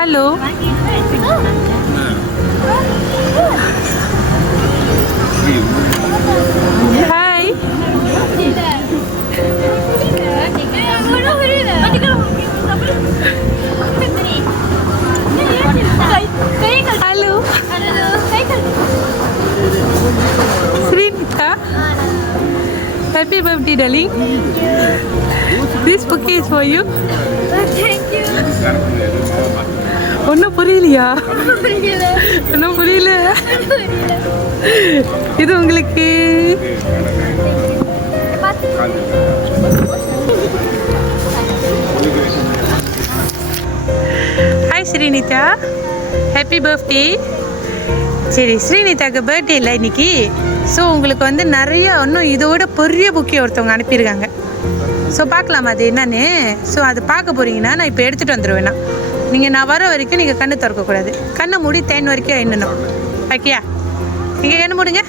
Hello. Hi. Hello. Srinita. Happy birthday, darling. This bouquet is for you. Thank you. ஒன்றும் புரியலையா? ஒன்றும் புரியல. இது உங்களுக்கு. Hi Srinitha, happy birthday. சரி, ஸ்ரீனிதாக்கு பர்த்டே இல்லை இன்னைக்கு. ஸோ உங்களுக்கு வந்து நிறைய இன்னும் இதோட பெரிய புக்கே ஒருத்தவங்க அனுப்பியிருக்காங்க. ஸோ பார்க்கலாமா அது என்னன்னு? ஸோ அது பார்க்க போகிறீங்கன்னா நான் இப்போ எடுத்துகிட்டு வந்துடுவேண்ணா. நீங்கள் நான் வர வரைக்கும் நீங்கள் கண்ணு திறக்கக்கூடாது. கண்ணை மூடி 10 வரைக்கும் எண்ணணும். ஓகேயா? நீங்கள் கண்ணு மூடுங்க.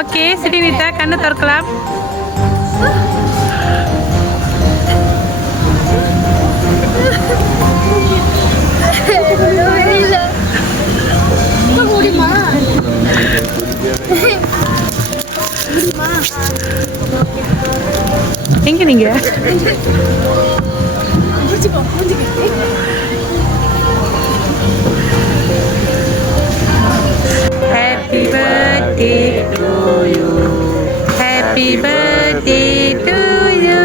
ஓகே ஸ்ரீனிதா, கண்ணை திறக்கலாம். எங்க நீங்க? Happy birthday to you. Happy birthday to you.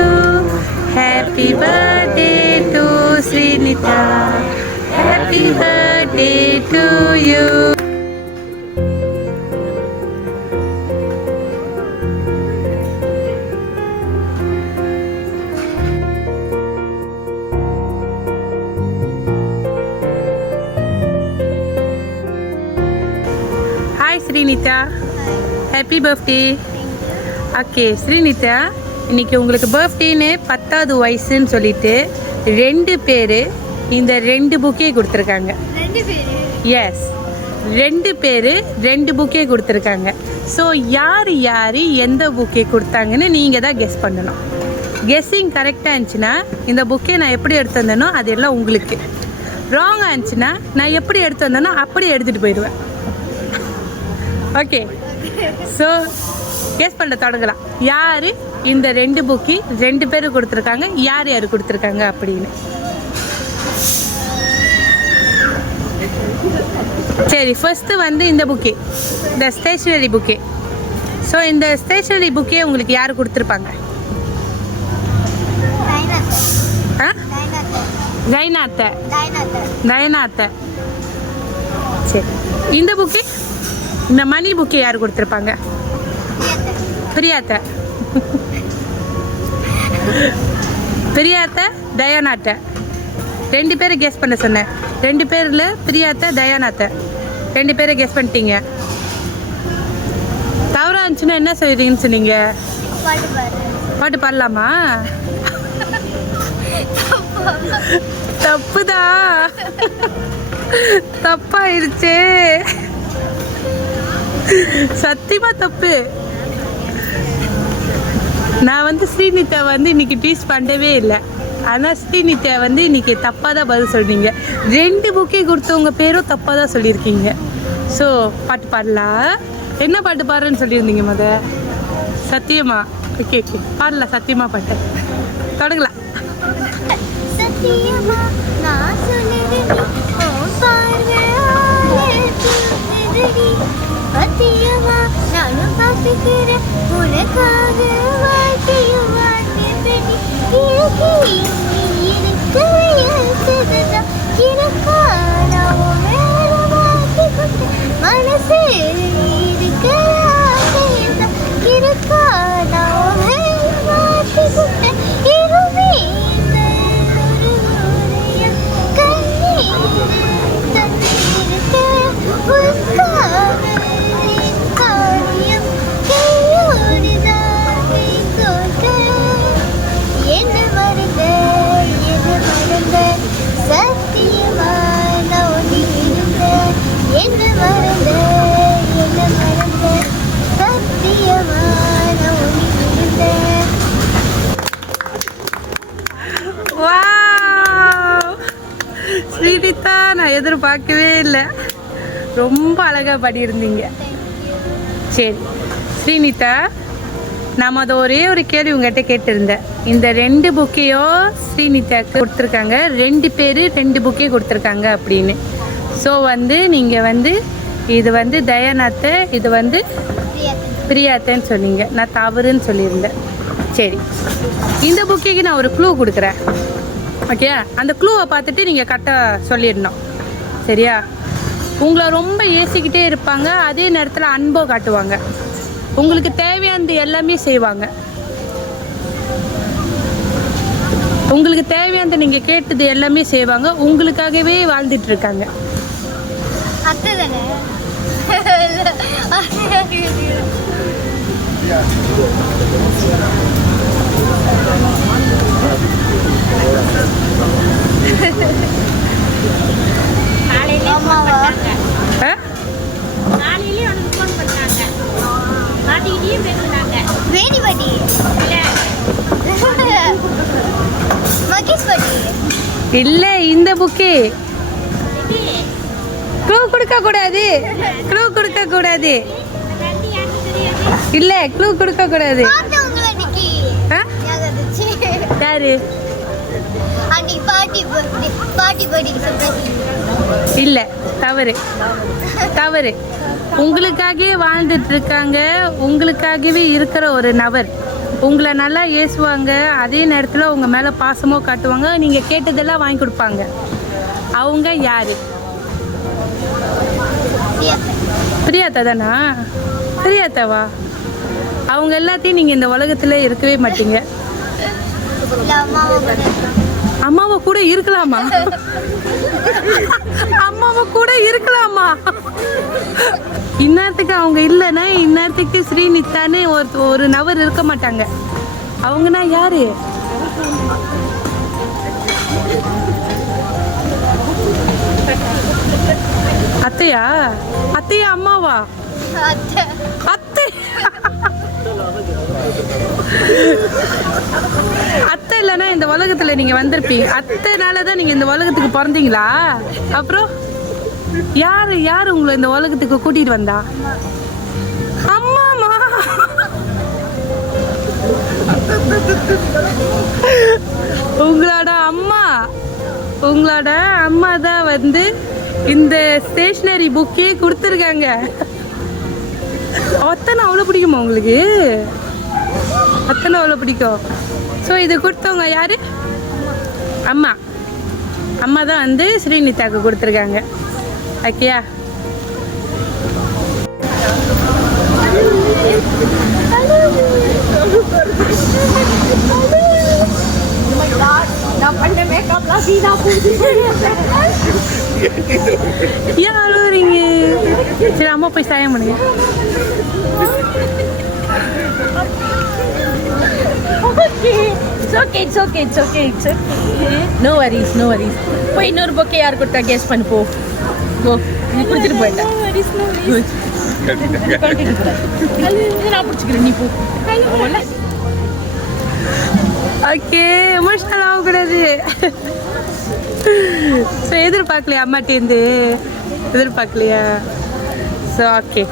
Happy birthday to Srinita. Happy birthday to you. Hi Srinitha, happy birthday. Okay Srinitha, இன்றைக்கி உங்களுக்கு பர்த்டேன்னு 10வது வயசுன்னு சொல்லிட்டு 2 பேர் இந்த 2 புக்கே கொடுத்துருக்காங்க. எஸ், 2 பேர் 2 புக்கே கொடுத்துருக்காங்க. ஸோ யார் யார் எந்த புக்கே கொடுத்தாங்கன்னு நீங்கள் தான் கெஸ் பண்ணணும். கெஸ்ஸிங் கரெக்டாக இருந்துச்சுன்னா இந்த புக்கே நான் எப்படி எடுத்து வந்தேனோ அது எல்லாம் உங்களுக்கு. ராங்காக இருந்துச்சுன்னா நான் எப்படி எடுத்து வந்தேனோ அப்படியே எடுத்துகிட்டு போயிடுவேன். ஓகே, ஸோ கெஸ் பண்ண தொடங்கலாம். யார் இந்த 2 புக்கு 2 பேர் கொடுத்துருக்காங்க, யார் யார் கொடுத்துருக்காங்க அப்படின்னு. சரி, ஃபர்ஸ்ட்டு வந்து இந்த புக்கே, இந்த ஸ்டேஷ்னரி புக்கே. ஸோ இந்த ஸ்டேஷ்னரி புக்கே உங்களுக்கு யார் கொடுத்துருப்பாங்க? தைனாத்தை. தைனாத்தை. சரி, இந்த புக்கே, இந்த மணி புக்கே யார் கொடுத்துருப்பாங்க? பிரியாத்தை. பிரியாத்தை, தயானாத்தை. 2 பேரை கெஸ் பண்ண சொன்னேன். 2 பேரில் பிரியாத்தை, தயானாத்தை 2 பேரை கெஸ் பண்ணிட்டீங்க. தவறாக இருந்துச்சுன்னா என்ன செய்வீங்கன்னு சொன்னீங்க? பாட்டு பாடலாமா? தப்புதா, தப்பாயிருச்சே. சத்தியமா தப்பு. நான் வந்து ஸ்ரீனிதா வந்து இன்னைக்கு டீஸ் பண்ணவே இல்லை. ஆனால் ஸ்ரீனிதா வந்து இன்னைக்கு தப்பாக தான் பதில் சொல்றீங்க. 2 புக்கே கொடுத்தவங்க பேரும் தப்பாக தான் சொல்லியிருக்கீங்க. ஸோ பாட்டு பாடலாம். என்ன பாட்டு பாடுறேன்னு சொல்லியிருந்தீங்க முத? சத்தியமா? ஓகே ஓகே, பாடலாம். சத்தியமா பாட்டு தொடங்கலாம். சத்தியமா நான் சத்தியமா நானும் பார்த்துக்கிறேன் உனக்காக வாழ்க்கையும் வாழ்க்கைப்படி மனசு நான் எதிர்பார்க்கவே இல்லை. ரொம்ப அழகாக பாடியிருந்தீங்க. சரி ஸ்ரீனிதா, நாம் அதை ஒரே ஒரு கேள்வி உங்கள்கிட்ட கேட்டிருந்தேன். இந்த 2 புக்கையோ ஸ்ரீனிதாக்கு கொடுத்துருக்காங்க, 2 பேர் 2 புக்கே கொடுத்துருக்காங்க அப்படின்னு. ஸோ நீங்கள் இது தயாநாத்தை, இது பிரியாத்தன்னு சொன்னீங்க. நான் தவறுன்னு சொல்லியிருந்தேன். சரி, இந்த புக்கைக்கு நான் ஒரு க்ளூ கொடுக்குறேன். ஓகே, அந்த க்ளூவை பார்த்துட்டு நீங்கள் கரெக்டாக சொல்லிடணும். சரியா? உங்களை ரொம்ப ஏசிக்கிட்டே இருப்பாங்க, அதே நேரத்தில் அன்போ காட்டுவாங்க, உங்களுக்கு தேவையானது எல்லாமே செய்வாங்க, உங்களுக்கு தேவையானது நீங்கள் கேட்டது எல்லாமே செய்வாங்க, உங்களுக்காகவே வாழ்ந்துட்டு இருக்காங்க. இல்ல, இந்த புக்கே. க்ளூ கொடுக்க கூடாது, க்ளூ கொடுக்க கூடாது. இல்ல, க்ளூ கொடுக்க கூடாது. யாரு? இல்ல, தவறு தவறு. உங்களுக்காகவே வாழ்ந்துட்டு இருக்காங்க, உங்களுக்காகவே இருக்கிற ஒரு நபர். உங்களை நல்லா ஏசுவாங்க, அதே நேரத்தில் உங்கள் மேலே பாசமோ காட்டுவாங்க, நீங்கள் கேட்டதெல்லாம் வாங்கி கொடுப்பாங்க. அவங்க யாரு? பிரியாத்தா தானா? பிரியாத்தாவா? அவங்க எல்லாத்தையும் நீங்கள் இந்த உலகத்தில் இருக்கவே மாட்டீங்க. அம்மாவை கூட இருக்கலாமா? அம்மாவை கூட இருக்கலாமா? இந்நேரத்துக்கு அவங்க இல்லைன்னா இந்நேரத்துக்கு ஸ்ரீனிதான்னு ஒரு நபர் இருக்க மாட்டாங்க. அவங்கன்னா யாரு? அத்தையா? அத்தையா அம்மாவா? அத்தை. அத்தை இல்லைன்னா இந்த உலகத்துல நீங்க வந்திருப்பீங்க. அத்தைனாலதான் நீங்க இந்த உலகத்துக்கு பிறந்தீங்களா? அப்புறம் யாரு யாரு உங்களை இந்த உலகத்துக்கு கூட்டிட்டு வந்தா? அம்மாமா. உங்களோட அம்மா தான் இந்த ஸ்டேஷனரி புக்கே கொடுத்துருக்காங்க. அத்தனை அவ்வளோ பிடிக்குமா உங்களுக்கு? அத்தனை அவ்வளோ பிடிக்கும். ஸோ இது கொடுத்தவங்க யாரு? அம்மா தான் ஸ்ரீனிதாக்கு கொடுத்துருக்காங்க. ஓகேயா? ஏன் அழுவுறீங்க? சரி, அம்மா போய் சாயம் பண்ணுங்க. It's okay. No worries. போய் இன்னொரு பொக்கே யார் கொடுத்தா கெஸ் பண்ணு போ. கோ. நீ குடிச்சிட்டு போயிட்ட. நான் பிடிச்சிக்கிறேன், நீ போ. ஓகே, எமோஷனல் ஆகக்கூடாது. ஸோ எதிர்பார்க்கலையா அம்மாட்டேருந்து? எதிர்பார்க்கலையா? ஸோ ஓகே,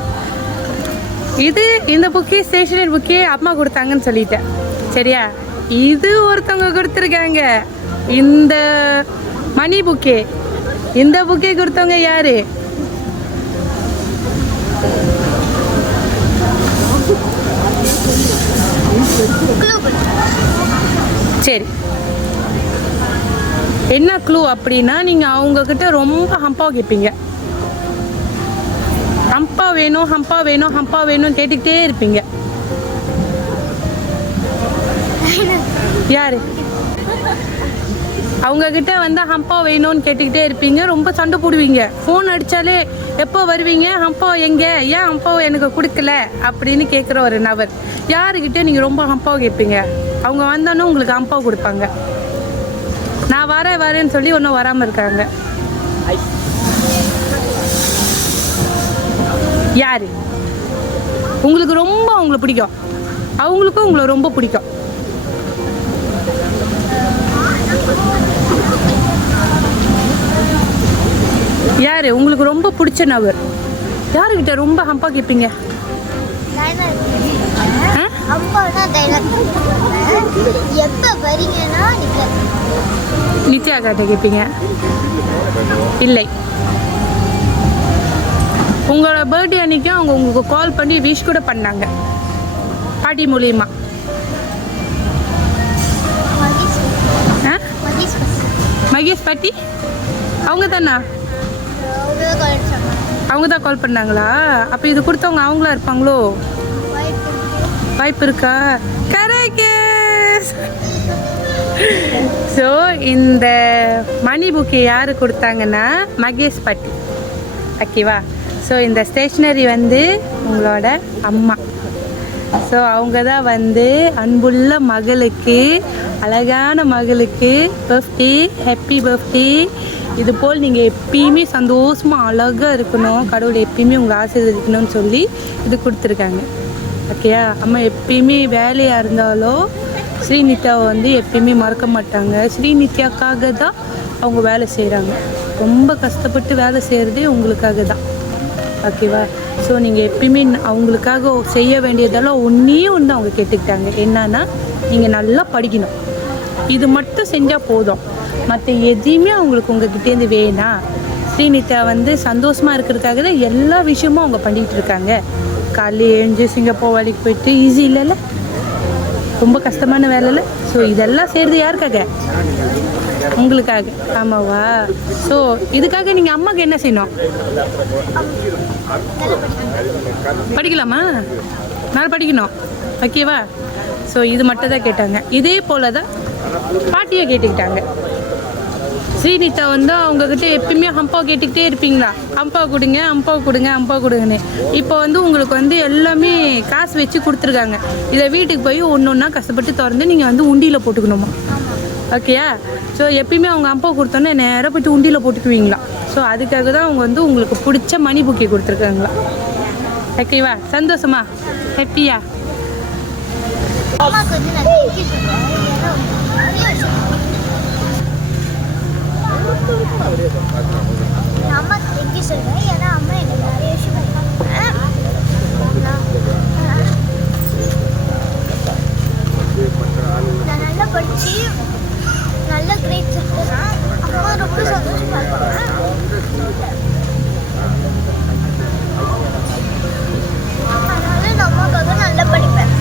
இந்த புக்கே ஸ்டேஷனரி புக்கே அம்மா கொடுத்தாங்கன்னு சொல்லிட்டேன். சரியா? இது ஒருத்தவங்க கொடுத்துருக்காங்க, இந்த மணி புக்கே. இந்த புக்கே கொடுத்தவங்க யாரு? சரி, என்ன க்ளூ அப்படின்னா, நீங்கள் அவங்கக்கிட்ட ரொம்ப ஹம்பா கேட்பீங்க. ஹம்பா வேணும் கேட்டுக்கிட்டே இருப்பீங்க. யாரு? அவங்கக்கிட்ட ஹம்பா வேணும்னு கேட்டுக்கிட்டே இருப்பீங்க, ரொம்ப சண்டை போடுவீங்க. ஃபோன் அடித்தாலே எப்போ வருவீங்க, ஹம்பா எங்கே, ஏன் ஹம்பாவை எனக்கு கொடுக்கல அப்படின்னு கேட்குற ஒரு நபர். யாருக்கிட்டே நீங்கள் ரொம்ப ஹம்பாவை கேட்பீங்க, அவங்க வந்தாலும் உங்களுக்கு ஹம்பா கொடுப்பாங்க. நான் வரேன்னு சொல்லி ஒன்றும் வராமல் இருக்காங்க. யாரு? உங்களுக்கு ரொம்ப அவங்கள பிடிக்கும், அவங்களுக்கும் உங்களை ரொம்ப பிடிக்கும். யார் உங்களுக்கு ரொம்ப பிடிச்ச நபர்? யாருக்கிட்ட ரொம்ப ஹம்பா கேட்பீங்க? நித்யா கிட்ட கேட்பீங்க? இல்லை. உங்களோட பர்த்டே அன்னைக்கு அவங்க உங்களுக்கு கால் பண்ணி விஷ் கூட பண்ணாங்க பாட்டி மூலியமா. மகேஷ் பாட்டி அவங்க தானா? அவங்க தான் கால் பண்ணாங்களா? அப்போ இது கொடுத்தவங்க அவங்களா இருப்பாங்களோ? வாய்ப்பு இருக்கா? கரெக்ட். ஸோ இந்த மணி புக்கு யார் கொடுத்தாங்கன்னா மகேஷ் பாட்டி. ஓகேவா? ஸோ இந்த ஸ்டேஷ்னரி வந்து உங்களோட அம்மா. ஸோ அவங்க தான் வந்து அன்புள்ள மகளுக்கு, அழகான மகளுக்கு பர்த்டே, ஹாப்பி பர்த்டே, இது போல் நீங்கள் எப்பயுமே சந்தோஷமாக அழகாக இருக்கணும், கடவுள் எப்பயுமே உங்களை ஆசீர்வதிக்கணும்னு சொல்லி இது கொடுத்துருக்காங்க. ஓகேயா? அம்மா எப்பயுமே வேலையாக இருந்தாலும் ஸ்ரீநித்யாவை வந்து எப்பயுமே மறக்க மாட்டாங்க. ஸ்ரீநித்யாக்காக தான் அவங்க வேலை செய்கிறாங்க. ரொம்ப கஷ்டப்பட்டு வேலை செய்கிறதே உங்களுக்காக தான். ஓகேவா? ஸோ நீங்கள் எப்பயுமே அவங்களுக்காக செய்ய வேண்டியதெல்லாம் ஒன்றே ஒன்று அவங்க கேட்டுக்கிட்டாங்க. என்னன்னா நீங்கள் நல்லா படிக்கணும், இது மட்டும் செஞ்சால் போதும், மற்ற எதையுமே அவங்களுக்கு உங்ககிட்டேருந்து வேணாம். ஸ்ரீநித்யா வந்து சந்தோஷமாக இருக்கிறதுக்காக தான் எல்லா விஷயமும் அவங்க பண்ணிகிட்டு இருக்காங்க. காலையில் எழுந்து சிங்கப்பூர் வேலைக்கு போயிட்டு ஈஸி இல்லைல்ல, ரொம்ப கஷ்டமான வேலை இல்லை. ஸோ இதெல்லாம் செய்கிறது யாருக்காக? உங்களுக்காக. ஆமாவா? ஸோ இதுக்காக நீங்கள் அம்மாவுக்கு என்ன செய்யணும்? படிக்கலாமா? நல்லா படிக்கணும். ஓகேவா? ஸோ இது மட்டும் தான் கேட்டாங்க. இதே போல் தான் பாட்டியை கேட்டுக்கிட்டாங்க. ஸ்ரீநித்யா வந்து அவங்கக்கிட்ட எப்பயுமே அம்பா கேட்டுக்கிட்டே இருப்பீங்களா? அம்பா கொடுங்க, அம்பா கொடுங்க, அம்பா கொடுங்கன்னு. இப்போ வந்து உங்களுக்கு வந்து எல்லாமே காசு வச்சு கொடுத்துருக்காங்க. இதை வீட்டுக்கு போய் ஒன்று ஒன்றா கஷ்டப்பட்டு திறந்து நீங்கள் வந்து உண்டியில் போட்டுக்கணுமா? ஓகேயா? ஸோ எப்பயுமே அவங்க அம்பா கொடுத்தோன்னே நேராக போய்ட்டு உண்டியில் போட்டுக்குவீங்களா? ஸோ அதுக்காக தான் அவங்க வந்து உங்களுக்கு பிடிச்ச மணி புக்கை கொடுத்துருக்காங்களா? ஓகேவா? சந்தோஷமா? ஹாப்பியா? அம்மா தேங்க்யூ சொல்றேன். ஏன்னா அம்மா எனக்கு நிறைய விஷயம் நான் நல்லா படிச்சு நல்ல கிரேட்ஸ் எடுத்தேன்னா அம்மா ரொம்ப சந்தோஷமா இருப்பாங்க. அதனால நான் அம்மாக்காக நல்லா படிப்பேன்.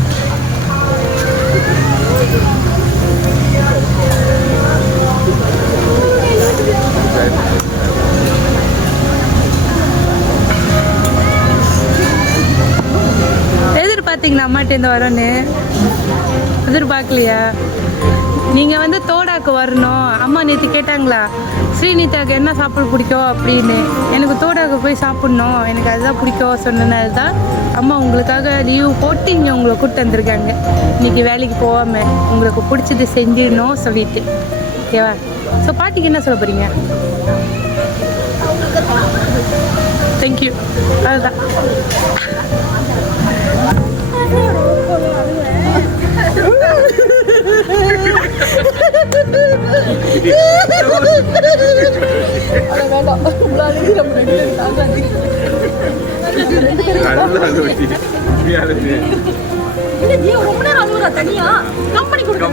எதிர்பார்த்தீங்களா அம்மாட்டேருந்து வரோன்னு? எதிர்பார்க்கலையா? நீங்கள் வந்து தோடாக்கு வரணும். அம்மா நேற்று கேட்டாங்களா ஸ்ரீநித்யாவுக்கு என்ன சாப்பிட பிடிக்கும் அப்படின்னு. எனக்கு தோடாக்கு போய் சாப்பிட்ணும், எனக்கு அதுதான் பிடிக்கும் சொன்னனால தான் அம்மா உங்களுக்காக லீவு போட்டு இங்கே உங்களை கூப்பிட்டு வந்திருக்காங்க. இன்றைக்கி வேலைக்கு போகாமல் உங்களுக்கு பிடிச்சது செஞ்சிடணும் சொல்லிட்டு. ஓகேவா? ஸோ பாட்டிக்கு என்ன சொல்ல போகிறீங்க? தேங்க்யூ. அதுதான். ரொம்ப நேரம் தனியா கம்பெனி கொடுக்க